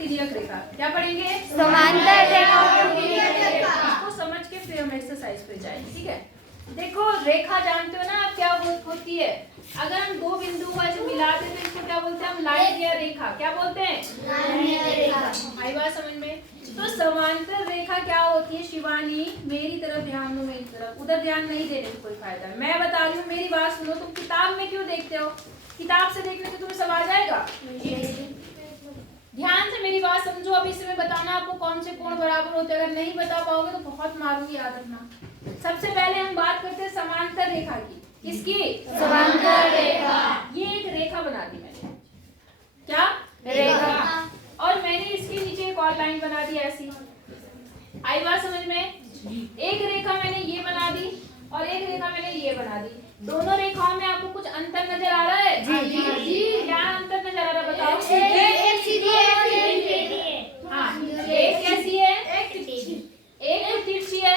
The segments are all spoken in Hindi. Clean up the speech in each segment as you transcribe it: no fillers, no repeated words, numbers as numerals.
तिर्यक रेखा। क्या पढ़ेंगे? समांतर रेखा और तिर्यक रेखा। इसको समझ के फिर हम एक्सरसाइज पे जाएं, ठीक है। देखो रेखा जानते हो ना आप क्या होती है? अगर हम दो बिंदु को ऐसे मिलाते हैं तो इसको क्या बोलते हैं हम? लाइन या रेखा। क्या बोलते हैं? लाइन या रेखा। आई बात समझ में? तो समांतर रेखा क्या होती है शिवानी? मेरी तरफ ध्यान दो, मेरी तरफ, उधर ध्यान नहीं देने से कोई फायदा है। मैं बता रही हूँ, मेरी बात सुनो। तुम किताब में क्यों देखते हो? किताब से देखने से तुम्हें सब आ जाएगा? ध्यान से मेरी बात समझो। अब इसमें बताना आपको कौन से कोण बराबर होते हैं। अगर नहीं बता पाओगे तो बहुत मारूंगी, याद रखना। सबसे पहले हम बात करते हैं समांतर रेखा की। किसकी? समांतर रेखा। ये एक रेखा बना दी मैंने। क्या? रेखा। और मैंने इसके नीचे एक और लाइन बना दी ऐसी। आई बात समझ में? एक रेखा मैंने ये बना दी और एक रेखा मैंने ये बना दी। दोनों रेखाओं में आपको कुछ अंतर नजर आ रहा है? जी। क्या अंतर नजर आ रहा है बताओ? एक सीधी है और एक टेढ़ी है। हाँ, एक कैसी है? एक तिरछी। एक तो तिरछी है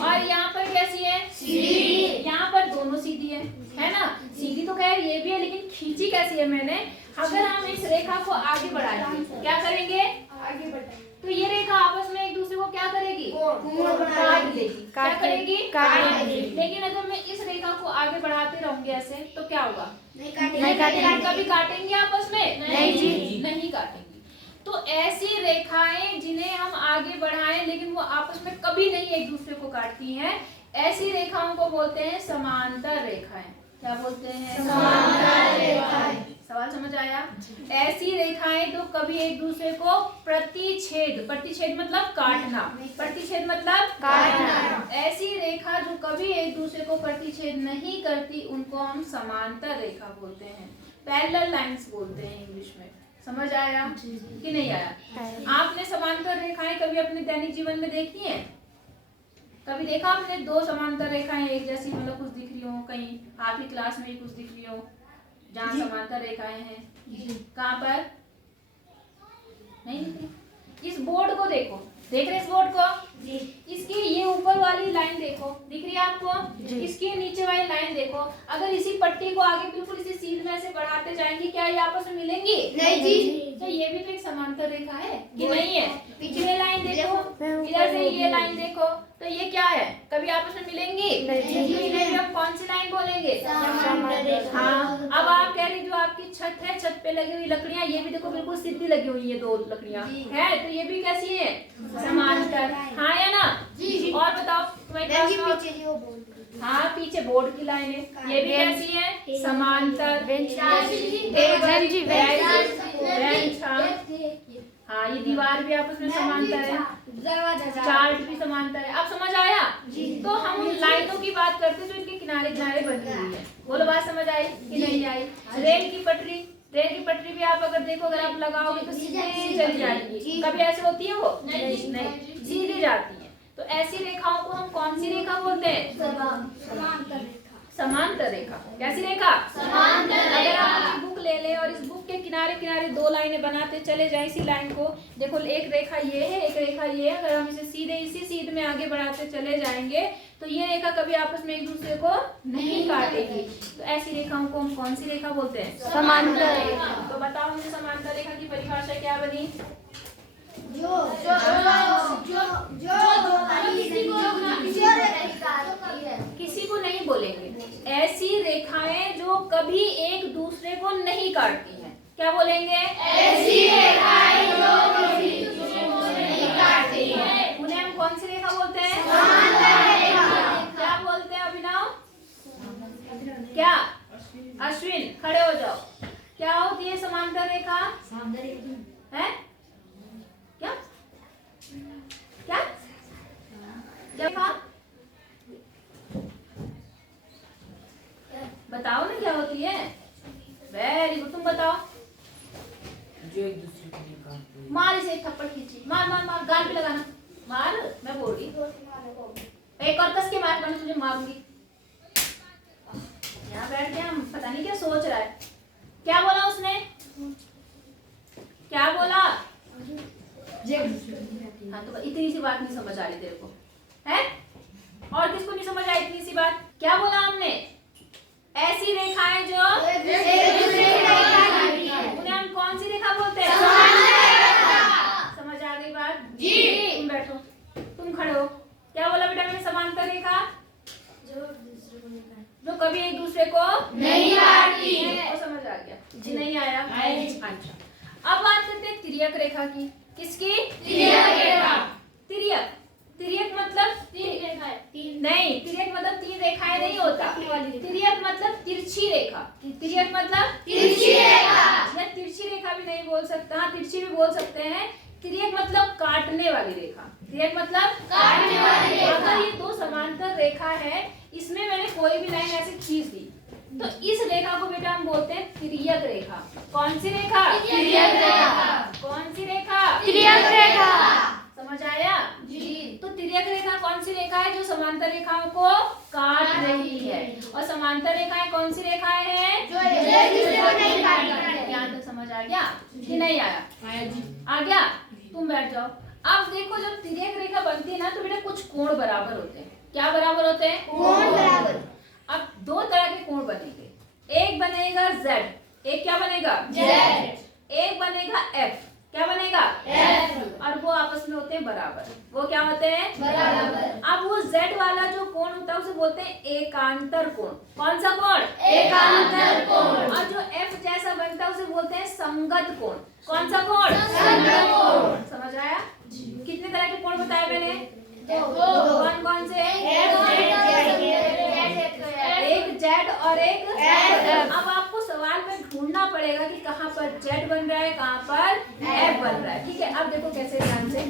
और यहाँ पर कैसी है? सीधी। यहाँ पर दोनों सीधी है ना? सीधी तो खैर ये भी है, लेकिन खींची कैसी है मैंने? अगर हम इस रेखा को आगे बढ़ाएंगे, क्या करेंगे? आगे बढ़ाएंगे तो ये रेखा आपस में एक दूसरे को क्या करेगी? काट देगी। क्या करेगी? काट देगी। लेकिन अगर मैं इस रेखा को आगे बढ़ाते रहूंगी ऐसे तो क्या होगा? नहीं काटेंगे। कभी काटेंगे आपस में? नहीं जी। नहीं काटेंगे। तो ऐसी रेखाएं जिन्हें हम आगे बढ़ाएं लेकिन वो आपस में कभी नहीं एक दूसरे को काटती हैं, ऐसी रेखाओं को बोलते हैं समांतर रेखाएं। क्या बोलते हैं? समांतर रेखाएं। सवाल समझ आया? ऐसी रेखाएं जो कभी एक दूसरे को प्रतिच्छेद, प्रतिच्छेद मतलब काटना, प्रतिच्छेद मतलब काटना। ऐसी रेखा जो कभी एक दूसरे को प्रतिच्छेद नहीं करती उनको हम समांतर रेखा बोलते हैं। पैरेलल लाइंस बोलते हैं इंग्लिश में। समझ आया कि नहीं आया? आपने समांतर रेखाएं कभी अपने दैनिक जीवन में देखी हैं? कभी देखा आपने दो समांतर रेखाएं एक जैसी, मतलब कुछ दिख रही हो, कहीं आपकी क्लास में ही कुछ दिख रही हो जहाँ समांतर रेखाएं हैं? कहाँ पर? नहीं दिख रही? इस बोर्ड को देखो, देख रहे इस बोर्ड को? इसकी ये ऊपर वाली लाइन देखो, दिख रही है आपको? इसकी नीचे वाली लाइन देखो। अगर इसी पट्टी को आगे बिल्कुल इसी सीध में से बढ़ाते जाएंगे, क्या ये आपस में मिलेंगी? नहीं जी। तो ये भी तो एक समांतर रेखा है कि नहीं है? पीछे लाइन देखो, इधर से ये लाइन देखो, तो ये क्या है? कभी आपस में मिलेंगी? नहीं। हम कौन सी लाइन बोलेंगे? हाँ। अब आप कह रही जो आपकी छत है, छत पे लगी हुई लकड़ियां, ये भी देखो बिल्कुल सीधी लगी हुई है, दो लकड़ियां है, तो ये भी कैसी है? समांतर। हाँ या ना? और बताओ हाँ, पीछे बोर्ड की लाइन है, ये भी कैसी है? समांतर। हाँ, ये दीवार भी आपस में समांतर है, चार्ट भी समांतर है। अब समझ आया? तो हम उन लाइनों की बात करते हैं जो इनके किनारे किनारे बनी हुई है। बोलो बात समझ आई कि नहीं आई? रेल की पटरी, रेल की पटरी भी आप अगर देखो, अगर आप लगाओगे तो सीधी चली जाएगी। कभी ऐसे होती है वो? नहीं, सीधी जाती है। तो ऐसी रेखाओं को हम कौन सी रेखा बोलते हैं? समांतर रेखा। कैसी रेखा? समांतर। अगर आप बुक ले ले और इस बुक के किनारे किनारे दो लाइनें बनाते चले जाए इसी लाइन को, देखो एक रेखा ये है, एक रेखा ये है, अगर हम इसे सीधे इसी सीध में आगे बढ़ाते चले जाएंगे तो ये रेखा कभी आपस में एक दूसरे को नहीं काटेगी। तो ऐसी रेखाओं को हम कौन सी रेखा बोलते हैं? समांतर रेखा। तो बताओ मुझे समांतर रेखा की परिभाषा क्या बनी? किसी को नहीं बोलेंगे, ऐसी रेखाएं जो कभी एक दूसरे को नहीं काटती हैं। क्या बोलेंगे? ऐसी रेखाएं जो कभी दूसरे को नहीं काटती हैं। उन्हें हम कौन सी रेखा बोलते हैं? समांतर रेखा। क्या बोलते हैं अभिनव? क्या? अश्विन खड़े हो जाओ। क्या होती है समांतर रेखा? है क्या? क्या क्या बताओ ना क्या होती है? वेरी गुड, तुम बताओ। जो एक दूसरे को नहीं काटते। मार इसे एक थप्पड़ खींची, मार मार मार, गाल पे लगाना, मार। मैं बोल रही एक और कस के मार, मैं तुझे मारूंगी। यहाँ बैठ के हम पता नहीं क्या सोच रहा है। क्या बोला उसने? क्या बोला? हाँ, तो इतनी सी बात नहीं समझ आ रही तेरे को है? और किसको नहीं समझ आई इतनी सी बात? क्या बोला हमने? ऐसी रेखाएं जो एक दूसरे को नहीं काटती हैं। उन्हें हम कौन सी रेखा बोलते हैं? जी नहीं आया? अच्छा, अब बात करते हैं तिर्यक रेखा की। किसकी? तिर्यक रेखा। तिर्यक, तिर्यक मतलब तीन रेखाएं। नहीं, तिर्यक मतलब तीन रेखाएं नहीं होता। तिर्यक मतलब तिरछी रेखा। तिर्यक मतलब तिरछी रेखा। या तिरछी रेखा भी नहीं बोल सकता, तिरछी भी बोल सकते हैं। तिर्यक मतलब काटने वाली रेखा। तिर्यक मतलब काटने वाली रेखा। अगर ये दो समांतर रेखा है, इसमें मैंने कोई भी लाइन ऐसे खींच दी तो इस रेखा को बेटा हम बोलते हैं तिर्यक रेखा। कौन सी रेखा? तिर्यक रेखा। कौन सी रेखा? तिर्यक रेखा। समझ आया? जी। तो तिर्यक रेखा कौन सी रेखा है? जो समांतर रेखाओं को काट रही है। और समांतर रेखाएं कौन सी रेखाएं हैं? जो एक दूसरे को नहीं काटती। यहाँ तक समझ आ गया कि नहीं आया? आ गया? तुम बैठ जाओ। अब देखो, जब तिर्यक रेखा बनती है ना तो बेटा कुछ कोण बराबर होते हैं। क्या बराबर होते हैं? कोण बराबर। अब दो तरह के कोण बनेंगे। एक बनेगा Z, एक क्या बनेगा? Z। एक बनेगा F, क्या बनेगा? F। और वो आपस में होते हैं बराबर। वो क्या होते हैं? बराबर। अब वो Z वाला जो कोण होता है उसे बोलते हैं एकांतर कोण। कौन सा कोण? एकांतर कोण। और जो F जैसा बनता है उसे बोलते हैं संगत कोण। कौन सा कोण? संगत कोण। समझ आया? कितने तरह के कोण बताए मैंने? दो। कौन कौन से? एक Z और एक F। अब आपको सवाल में ढूंढना पड़ेगा कि कहाँ पर Z बन रहा है, कहाँ पर F बन रहा है। ठीक है, अब देखो कैसे, ध्यान से,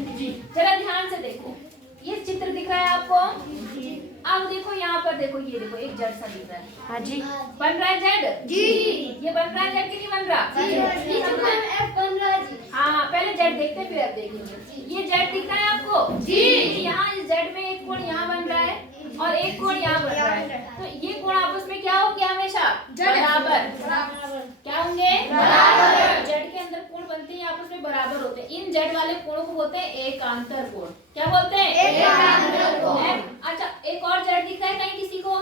जरा ध्यान से देखो। ये चित्र दिख रहा है आपको? अब देखो यहाँ पर, देखो ये देखो एक Z सा दिख रहा है। हाँ जी। बन रहा है Z? जी। ये बन रहा है Z कि नहीं बन रहा? F बन रहा है जी। हाँ, पहले Z देखते फिर F देखेंगे। ये Z दिख रहा है आपको? जी। यहाँ इस Z में एक कोण यहाँ बन रहा है और एक कोण यहाँ बन रहा है। तो ये कोण आपस में क्या होंगे? हमेशा बराबर। क्या होंगे? बराबर। Z के अंदर कोण बनते हैं आपस में बराबर होते हैं। इन Z वाले कोणों को बोलते हैं एकांतर कोण। क्या बोलते हैं? एकांतर कोण। अच्छा, एक और Z दिख रहा है कहीं किसी को?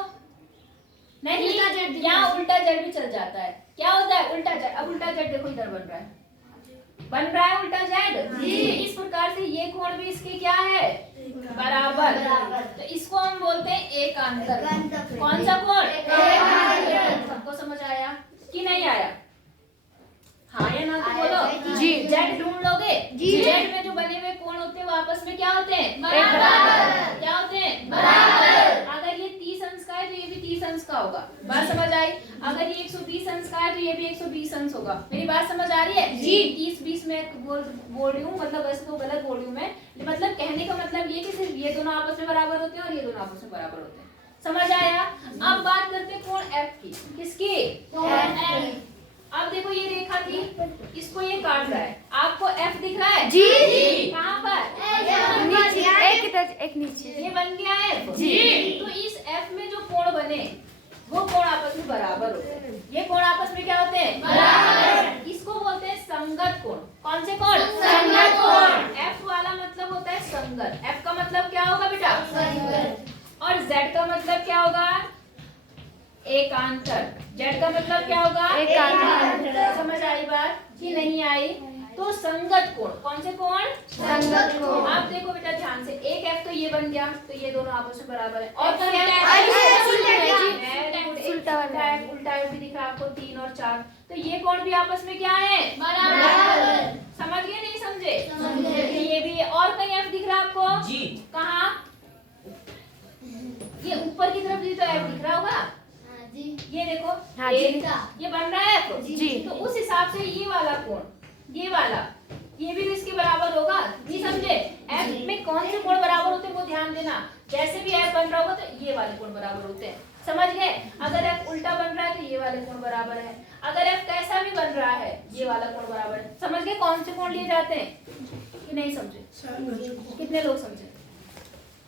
नहीं, उल्टा Z दिख यहाँ उल्टा Z भी चल जाता है। क्या होता है? उल्टा Z। अब उल्टा Z देखो इधर बन रहा है, बन रहा है उल्टा Z। जी। इस प्रकार से ये कोण भी इसके क्या है? बराबर। तो इसको हम बोलते हैं एकांतर। कौन सा कोण? एकांतर। सबको समझ आया कि नहीं आया? हाँ या ना तो बोलो। जी। Z ढूंढ लोगे? जी। Z में जो बने हुए कोण होते हैं वो आपस में क्या होते हैं? बराबर। क्या होते हैं? बराबर। अगर ये 30 अंश का है तो ये भी 30 अंश का होगा। बात समझ आई? अगर ये 120 अंश का है तो ये भी 120 अंश होगा। मेरी बात समझ आ रही है? जी। 30-20 में बोल रही हूँ, मतलब वैसे तो गलत बोल रही हूँ मैं। मतलब कहने का मतलब ये कि सिर्फ ये दोनों आपस में बराबर होते हैं और ये दोनों आपस में बराबर होते हैं। समझ आया? अब बात करते हैं कोण F की। किसकी? F। अब देखो ये रेखा थी, इसको ये काट रहा है। आपको F दिख रहा है? जी। कहाँ पर? एक नीचे। ये बन गया F। जी। तो इस F में जो कोण बने वो कोण आपस में बराबर होते हैं। ये कोण आपस में क्या होते हैं? बराबर। इसको बोलते हैं संगत कोण। कौन से कोण? संगत कोण। F वाला मतलब होता है संगत। F का मतलब क्या होगा बेटा? संगत। और Z का मतलब क्या होगा? एकांतर। Z का मतलब क्या होगा? एकांतर। समझ आई बात कि नहीं आई? तो संगत कोण। कौन से कोण? संगत कोण। आप देखो बेटा ध्यान से, एक F तो ये बन गया, तो ये दोनों आपस में बराबर है। और क्या उल्टा F भी दिख रहा है आपको, 3 और 4। तो ये कोण भी आपस में क्या है? बराबर। समझ गए नहीं समझे? समझे। ये भी है। और कहीं F दिख रहा है आपको? जी। कहाँ? ये ऊपर की तरफ भी तो F दिख रहा होगा। ये देखो, हाँ ये जी। ये बन रहा है F। जी। तो उस हिसाब से ये वाला कोण, ये वाला, ये भी इसके बराबर होगा। नहीं समझे? F में कौन से कोण बराबर होते हैं वो ध्यान देना। जैसे भी F बन रहा होगा तो ये वाले कोण बराबर होते हैं। समझ गए? अगर F उल्टा बन रहा है तो ये वाले कोण बराबर है। अगर F कैसा भी बन रहा है ये वाला कोण बराबर है। समझ गए कौन से कोण लिए जाते हैं कि नहीं समझे? कितने लोग समझे?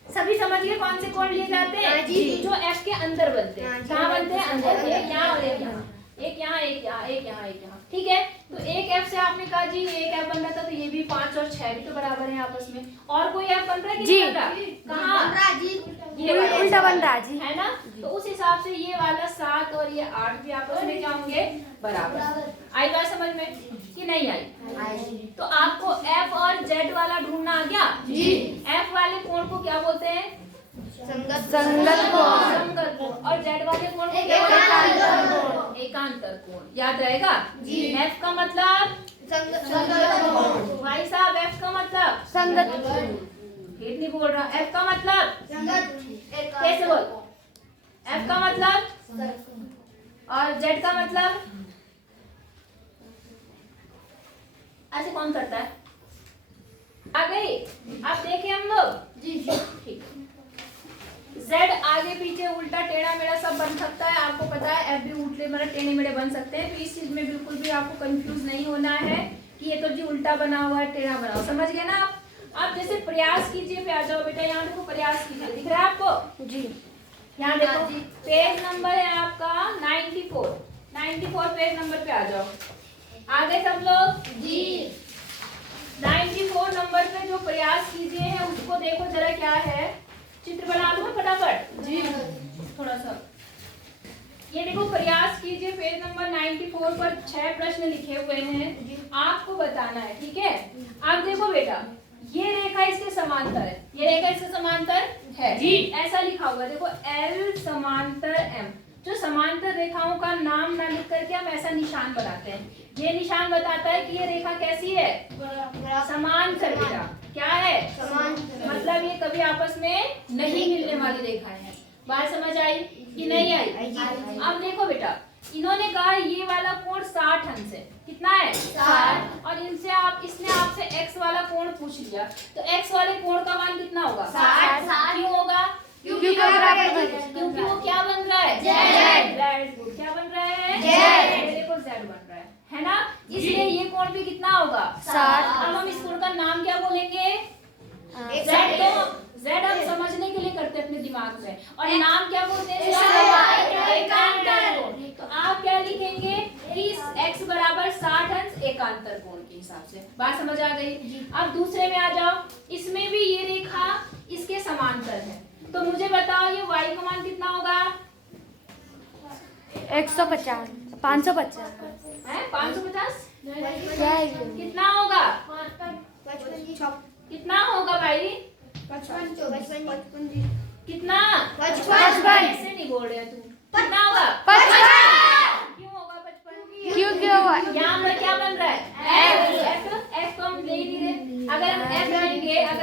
सभी समझ गए कौन से कोण लिए जाते हैं? जो F के अंदर बनते हैं। कहाँ बनते हैं? अंदर। एक यहाँ और एक यहाँ, एक यहाँ, एक यहाँ, एक यहाँ, एक यहाँ। ठीक है, तो एक F से आपने कहा जी एक F बन रहा था तो ये भी 5 और 6 भी तो बराबर है आपस में। और कोई F बन रहा है कि नहीं बन रहा? कहाँ? ये वाला उल्टा बन रहा है जी। है ना? तो उस हिसाब से ये वाला 7 और ये 8 भी आपस में क्या होंगे? बराबर। आई बात समझ में कि नहीं आई? तो आपको F और Z वाला ढूंढना आ गया? जी। F वाले कोण को क्या बोलते हैं? संगत कोण, संगत कोण। और जेड वाले कोण को क्या एकांतर कोण। एकांतर कोण। याद रहेगा जी। एफ का मतलब संगत कोण, भाई साहब, एफ का मतलब संगत फिर नहीं बोल रहा। एफ का मतलब कैसे बोल, एफ का मतलब और जेड का मतलब ऐसे कौन करता है? आ गई? आप देखे हम लोग? जी ठीक। जेड आगे पीछे उल्टा टेढ़ा मेढ़ा सब बन सकता है, आपको पता है। एफ भी उल्टे मतलब टेढ़े मेढ़े बन सकते हैं, तो इस चीज में बिल्कुल भी आपको कंफ्यूज नहीं होना है कि ये तो जी उल्टा बना हुआ है, टेढ़ा बना हुआ, समझ गए ना आप? आप जैसे प्रयास कीजिए पे आ जाओ बेटा, यहाँ देखो प्रयास कीजिए, दिख रहा है आपको? जी। यहाँ देखो पेज नंबर है आपका 94 पेज नंबर पे आ जाओ। आ गए सब लोग? जी। 94 नंबर पे जो प्रयास कीजिए है उसको देखो जरा क्या है। चित्र बना लो फटाफट। जी थोड़ा सा ये देखो, प्रयास कीजिए पेज नंबर 94 पर 6 प्रश्न लिखे हुए हैं, आपको बताना है, ठीक है? आप देखो बेटा, ये रेखा इसके समांतर है, ये रेखा इसके समांतर है जी, ऐसा लिखा हुआ है। देखो L समांतर M, जो समांतर रेखाओं का नाम ना लिख करके हम ऐसा निशान बनाते हैं। ये निशान बताता है कि ये रेखा कैसी है? समांतर। बेटा क्या है? समांतर। मतलब ये कभी आपस में नहीं मिलने वाली रेखाएं हैं। बात समझ आई कि नहीं आई? अब देखो बेटा, इन्होंने कहा ये वाला कोण 60 अंश है। कितना है? 60। और इनसे इसने आपसे x वाला कोण पूछ लिया, तो x वाले कोण का मान कितना होगा? 60। क्यों होगा? क्योंकि वो क्या बन रहा है? Z। क्या बन रहा है? Z। देखो Z बन रहा है ना? इसलिए ये कोण भी कितना होगा? 60। अब हम इस कोण का नाम क्या बोलेंगे? Z हम समझने के लिए करते हैं अपने दिमाग में, और नाम क्या बोलते हैं? एकांतर कोण। तो आप क्या लिखेंगे कि x बराबर 60 अंश एकांतर कोण के हिसाब से। बात समझ आ गई? अब दूसरे में आ जाओ, इसमें भी ये रेखा इसके समांतर है, तो मुझे बताओ ये y का मान कितना होगा? 150, 550 है 550? क्या है ये? कितना होगा? 55, कितना होगा भाई? 55, कितना? 55। ऐसे नहीं बोल रहे तुम। कितना होगा? 55। क्यों होगा 55? क्यों यहाँ पर क्या बन रहा है? F को हम ले ही नहीं रहे। अगर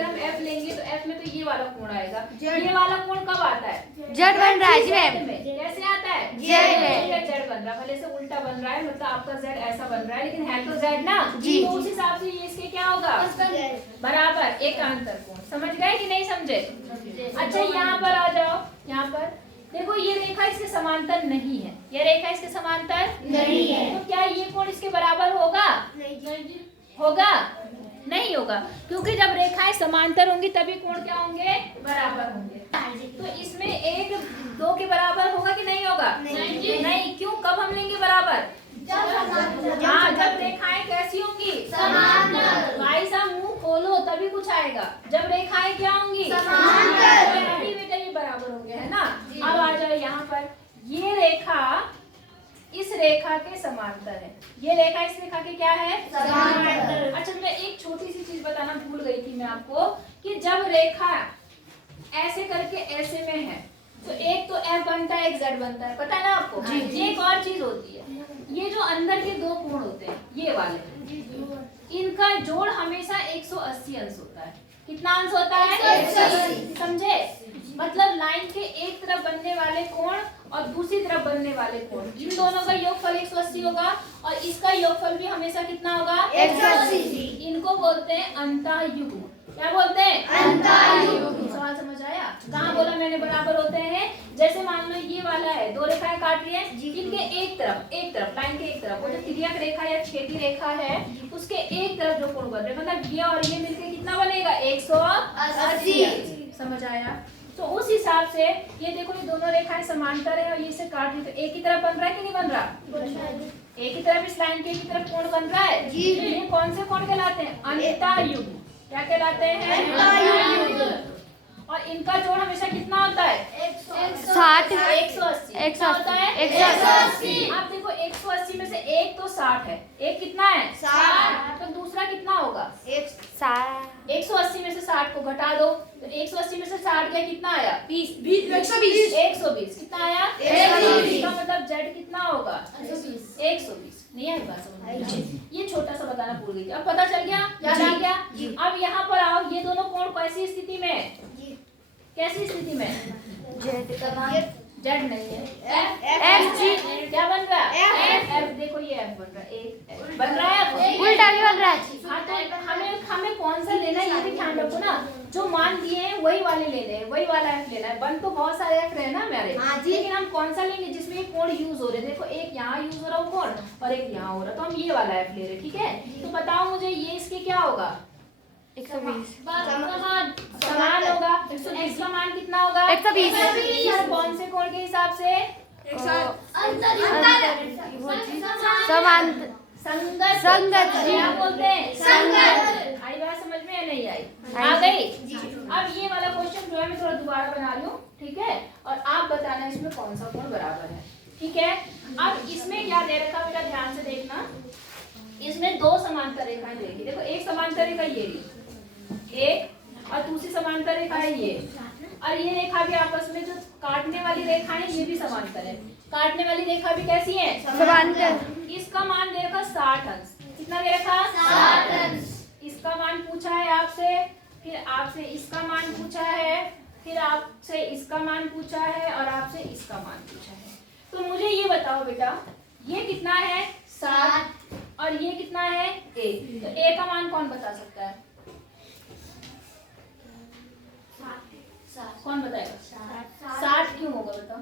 हम F लेंगे तो F में तो ये वाला कोण आएगा। ये वाला कोण कब आता है? जेड बन रहा है जी मैम। कैसे आता है? जेड बन रहा है, भले से उल्टा बन रहा है, मतलब आपका जेड ऐसा बन रहा है, लेकिन है तो जेड ना जी। तो उस हिसाब से ये इसके क्या होगा? बराबर एकांतर कोण। समझ गए कि नहीं समझे? अच्छा यहाँ पर आ जाओ। यहाँ पर देखो, ये रेखा इसके समांतर नहीं है, ये रेखा इसके समांतर नहीं है, तो क्या ये कोण इसके बराबर होगा? होगा? नहीं होगा, क्योंकि जब रेखाएं समांतर होंगी तभी कोण क्या होंगे? बराबर होंगे। तो इसमें 1 2 के बराबर होगा कि नहीं होगा? नहीं। क्यों? कब हम लेंगे बराबर? हाँ, जब रेखाएं कैसी होंगी? समांतर। भाई साहब मुंह खोलो तभी कुछ आएगा। जब रेखाएं क्या होंगी? समांतर। तभी बेटा ये बराबर होंगे, है ना? अब आ जाओ यहाँ पर, ये रेखा इस रेखा के समांतर है, ये रेखा इस रेखा के क्या है? समांतर। अच्छा मैं एक छोटी सी चीज बताना भूल गई थी मैं आपको, कि जब रेखा ऐसे करके ऐसे में है तो एक तो F बनता है, एक Z बनता है, पता है ना आपको? ये एक और चीज होती है, ये जो अंदर के दो कोण होते हैं ये वाले, इनका जोड़ हमेशा 180 अंश होता है। कितना अंश होता है? 180। समझे? मतलब लाइन के एक तरफ बनने वाले कोण और दूसरी तरफ बनने वाले कोण, इन दोनों का योगफल 180 होगा, और इसका योगफल भी हमेशा कितना होगा? 180। इनको बोलते हैं अंतःयुग्म। क्या बोलते हैं? अंतःयुग्म। सवाल समझ आया? कहाँ बोला मैंने बराबर होते हैं? जैसे मान लो ये वाला है, दो रेखाएं काट रही है, इनके एक तरफ लाइन के एक तरफ, वो जो तिर्यक रेखा या छेदी रेखा है उसके एक तरफ जो कोण बन रहे, मतलब ये और ये मिलके कितना बनेगा? 180। समझ आया? तो उस हिसाब से ये देखो, ये दोनों रेखाएं समांतर है और ये इसे काट रही, तो एक ही तरफ बन रहा है कि नहीं बन रहा? एक ही तरफ, इस लाइन के एक ही तरफ कोण बन रहा है जी। ये कौन से कोण कहलाते हैं? अंतःयुग्म। क्या कहलाते हैं? अंतःयुग्म। और इनका जोड़ हमेशा कितना होता है? 180। कितना होता है? 180। आप देखो 180 में से एक तो 60 है, एक कितना है? 60। तो दूसरा कितना होगा? 180 में से 60 को घटा दो, तो 180 में से 60 गया, कितना आया? 120 120 कितना आया? 120 इसका मतलब जेड कितना होगा? 120। नहीं आई बात समझ में? ये छोटा सा बताना भूल गई थी, अब पता चल गया, याद आ गया। अब यहाँ पर आओ, ये दोनों कोण कैसी स्थिति में है? कैसी स्थिति में? जेड नहीं है, एफ जी क्या बन रहा है? एफ। देखो ये एफ बन रहा है, एक बन रहा है, उल्टा भी बन रहा है। हाँ, तो हमें कौन सा लेना है ये भी ध्यान रखो ना, जो मान दिए हैं वही वाले लेने हैं, वही वाला एफ लेना है। बन तो बहुत सारे एफ रहे ना हमारे, लेकिन हम कौन सा लेंगे जिसमें ये कोण यूज हो रहे हैं? देखो एक यहाँ यूज हो रहा है कोण और एक यहाँ हो रहा है, तो हम ये वाला एफ ले रहे हैं, ठीक है? तो बताओ मुझे ये इसके क्या होगा? 120 समान होगा। एक्स का मान कितना होगा? 120 कौन से कोण के हिसाब से? समांतर संगत। संगत। क्या बोलते हैं? संगत। आई बात समझ में या नहीं आई? आ गई? अब ये वाला क्वेश्चन जो है मैं थोड़ा दोबारा बना रही हूँ, ठीक है? और आप बताना इसमें कौन सा कोण बराबर है, ठीक है? अब इसमें क्या दे रखा बेटा, ध्यान से देखना। इसमें दो समांतर रेखाएं देगी। देखो एक समांतर रेखा ये रही, एक, और दूसरी समांतर रेखा है ये, और ये रेखा भी आपस में जो काटने वाली रेखा है ये भी समांतर है। काटने वाली रेखा भी कैसी है? समांतर। इसका मान दे रखा 60 अंश। कितना दे रखा? 60 अंश। इसका मान पूछा है आपसे, फिर आपसे इसका मान पूछा है, फिर आपसे इसका मान पूछा है, और आपसे इसका मान पूछा है। तो मुझे ये बताओ बेटा, ये कितना है? 60, और ये कितना है? a। तो a का मान कौन बता सकता है? कौन बताएगा? 60 क्यों होगा बताओ?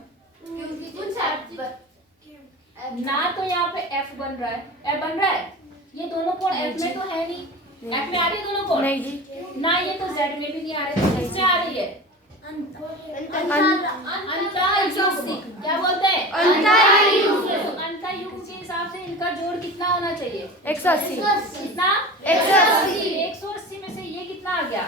ना तो यहाँ पे f बन रहा है, f बन रहा है, ये दोनों कोण f में तो है नहीं, f में आ रही है दोनों कोण? नहीं जी। ना ये तो z में भी नहीं आ रहे, तो किसमें आ रही है? अंतःयुग्म। क्या बोलते हैं? अंतःयुग्म। तो अंतःयुग्म के हिसाब से इनका जोड़ कितना होना चाहिए? 180 कितना? 180। 180 में से ये कितना आ गया?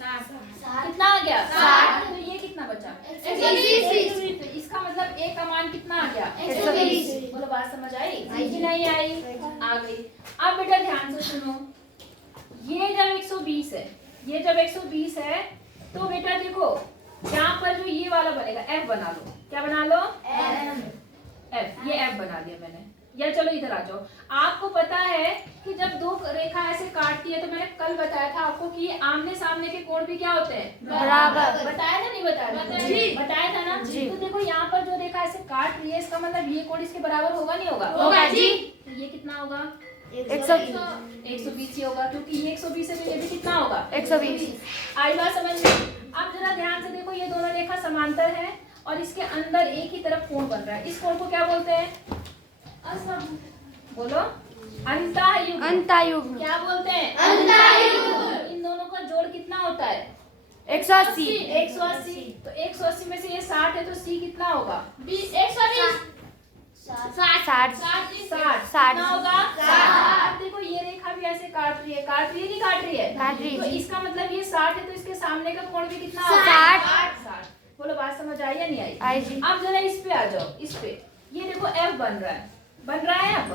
60। कितना आ गया? 60। तो ये कितना बचा? 120। तो इसका मतलब a का मान कितना आ गया? 120। बोलो बात समझ आई कि नहीं आई? आ गई। अब बेटा ध्यान से सुनो, ये जब 120 है, ये जब 120 है, तो बेटा देखो यहाँ पर जो ये वाला बनेगा f बना लो। क्या बना लो? f। ये f बना दिया मैंने। या चलो इधर आ जाओ। आपको पता है कि जब दो रेखा ऐसे काटती है, तो मैंने कल बताया था आपको कि आमने सामने के कोण भी क्या होते हैं? बराबर। बताया था नहीं बताया? जी। बताया था ना? जी। तो देखो यहाँ पर जो रेखा ऐसे काट रही है, इसका मतलब ये कोण इसके बराबर होगा नहीं होगा? होगा जी। तो ये कितना होगा? 120 ही होगा, क्योंकि ये 120 है, तो ये भी कितना होगा? 120। आई बात समझ में? अब जरा ध्यान से देखो, ये दोनों रेखा समांतर है और इसके अंदर एक ही तरफ कोण बन रहा है। इस कोण को क्या बोलते हैं? बोलो। अंतःयुग्म। अंतःयुग्म। क्या बोलते हैं? अंतःयुग्म। इन दोनों का जोड़ कितना होता है? 180। 180। तो 180 में से ये 60 है, तो c कितना होगा? 60। 60 कितना होगा? 60। अब देखो ये रेखा भी ऐसे काट रही है, काट रही है, नहीं काट रही है? काट रही है। तो इसका मतलब ये 60 है, तो इसके सामने का कोण भी कितना 60। बोलो बात समझ आई या नहीं आई? आई जी। अब जरा इस पे आ जाओ, इस पे। ये देखो f बन रहा है, बन रहा है अब?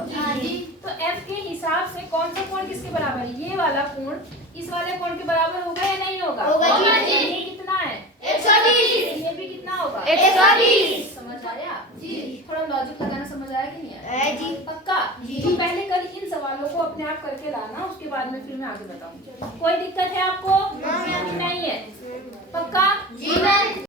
तो f के हिसाब से कौन सा कोण किसके बराबर है? ये वाला कोण इस वाले कोण के बराबर होगा या नहीं होगा? होगा जी। ये कितना है? 120। ये भी कितना होगा? 120। समझ आया जी? थोड़ा लॉजिक लगाना समझ आया कि नहीं आया? जी। पक्का जी। तो पहले कल इन सवालों को अपने आप करके लाना, उसके बाद में फिर मैं आगे बताऊंगी। कोई दिक्कत है आपको?